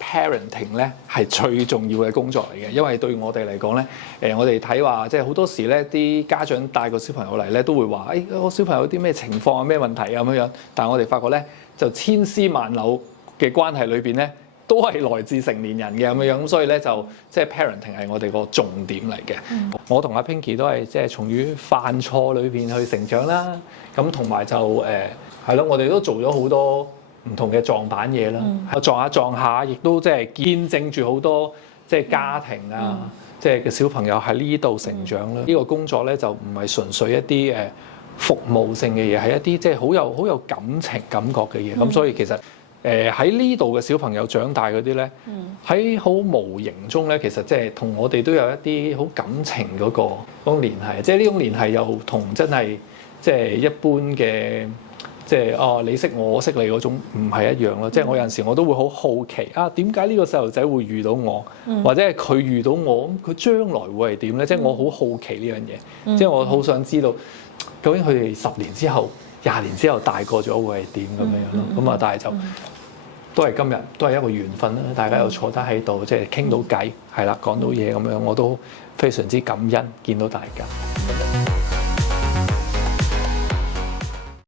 parenting 咧係最重要嘅工作嚟嘅，因為對我哋嚟講咧，我哋睇話即係好多時咧，啲家長帶個小朋友嚟咧，都會話：我小朋友有啲咩情況啊、咩問題啊咁樣。但係我哋發覺咧，就千絲萬縷嘅關係裏邊咧，都係來自成年人嘅咁樣。咁所以咧就即係 parenting 係我哋個重點嚟嘅。我同阿 Pinky 都係即係從於犯錯裏邊去成長啦。咁同埋就係咯，我哋都做咗好多唔同嘅撞板嘢啦，撞下，亦都即係見證住好多即係家庭啊，即係嘅小朋友喺呢度成長啦。呢個工作咧就唔係純粹一啲服務性嘅嘢，係一啲即係好有感情感覺嘅嘢。咁所以其實喺呢度嘅小朋友長大嗰啲咧，喺好無形中咧，其實即係同我哋都有一啲好感情嗰個聯繫。即係呢種聯繫又同真係即係一般嘅。即係你識我，我識你嗰種唔係一樣咯。即係我有陣時我都會好好奇點解呢個細路仔會遇到我，或者係佢遇到我，咁佢將來會係點咧？即係我好好奇呢樣嘢，即係我好想知道究竟佢哋10年之後、20年之後大個咗會係點咁樣咯。咁但係就都係今日都係一個緣分啦。大家又坐得喺度，即係傾到偈，係啦，講到嘢咁樣，我都非常之感恩見到大家。